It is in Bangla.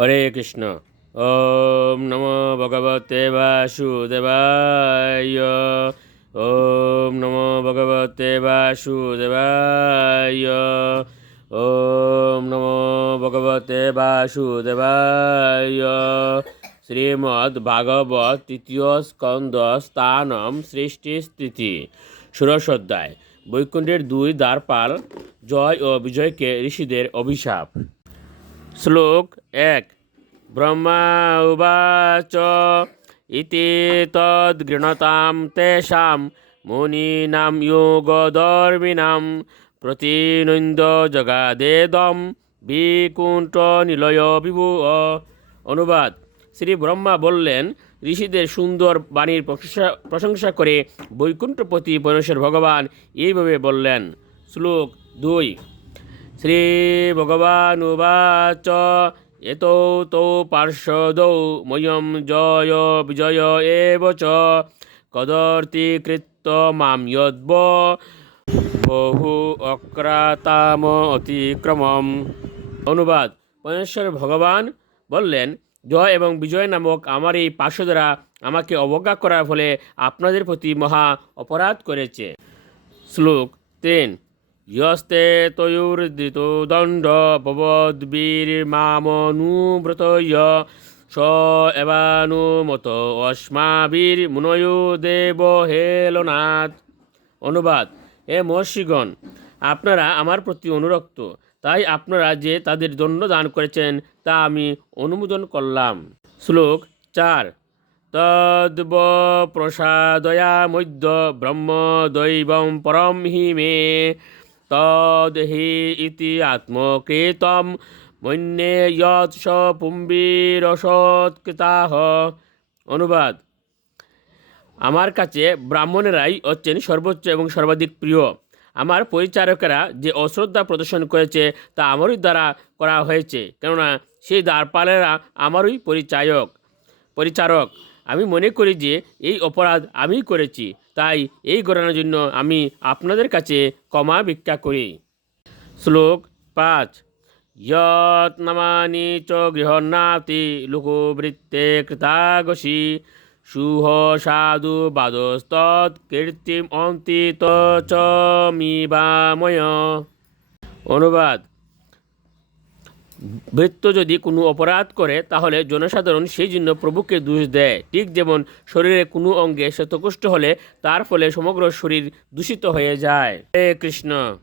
হরে কৃষ্ণ। ওম নমো ভগবতে বাসুদেবায়। ওম নমো ভগবতে বাসুদেবায়। ওম নমো ভগবতে বাসুদেবায়। শ্রীমদ্ ভাগবত তৃতীয় স্কন্দ স্থানম সৃষ্টি স্থিতি। ষোড়শ বৈকুণ্ঠের দুই দ্বারপাল জয় ও বিজয়কে ঋষিদের অভিশাপ। শ্লোক এক। ব্রহ্মা উবাচ ইতি তদ্গৃণতাম তেষাং মুনীনাম যোগধর্মিণাম প্রতিনন্দ জগাদেদম বিকুণ্ঠ নিলয় বিভু। অনুবাদ। শ্রী ব্রহ্মা বললেন, ঋষিদের সুন্দর বাণীর প্রশংসা প্রশংসা করে বৈকুণ্ঠপতি পরমেশ্বর ভগবান এইভাবে বললেন। শ্লোক দুই। শ্রীভগবানুবাচ এতৌ তৌ পার্শ্বদৌ ময়ম জয় বিজয় এব চ কদর্তিকৃত্য মাম বহু অক্রাতাম অতিক্রমম। অনুবাদ পরমেশ্বর ভগবান বললেন, জয় এবং বিজয় নামক আমার এই পার্শ্বদরা আমাকে অবজ্ঞা করার ফলে আপনাদের প্রতি মহা অপরাধ করেছে। শ্লোক তিন ইয়স্তে তয়ুর্ধৃত দণ্ড ভবদ্বীর্মামনুব্রত স এবানুমত অস্মাবীর মুনয়ু দেব হেলনাথ অনুবাদ হে মহর্ষিগণ আপনারা আমার প্রতি অনুরক্ত। তাই আপনারা যে তাদের দণ্ড দান করেছেন, তা আমি অনুমোদন করলাম। শ্লোক চার। তদ্ব প্রসাদয়া মধ্য ব্রহ্ম দৈবম পরম হি মে তদ হি ইতি আত্মকৃতম মন্যে যৎ স পুম্বীরসৎকৃতাহ অনুবাদ আমার কাছে ব্রাহ্মণেরাই হচ্ছেন সর্বোচ্চ এবং সর্বাধিক প্রিয়। আমার পরিচারকেরা যে অশ্রদ্ধা প্রদর্শন করেছে তা আমারই দ্বারা করা হয়েছে। কেননা সেই দ্বারপালেরা আমারই পরিচায়ক, পরিচারক। আমি মনে করি যে এই অপরাধ আমি করেছি। তাই এই ঘটনার জন্য আমি আপনাদের কাছে ক্ষমা ভিক্ষা করি। শ্লোক পাঁচ। যৎ নামানি চ গৃহনাতি লোকবৃত্তে কৃতাগসি সুহ সাধু বাদস্তৎ কীর্তিম অন্তিত চ মিবাময়। অনুবাদ। ভৃত্য যদি কোনো অপরাধ করে, তাহলে জনসাধারণ সেই জন্য প্রভুকে দোষ দেয়। ঠিক যেমন শরীরে কোনো অঙ্গে শ্বেতকুষ্ট হলে, তার ফলে সমগ্র শরীর দূষিত হয়ে যায়। হে কৃষ্ণ।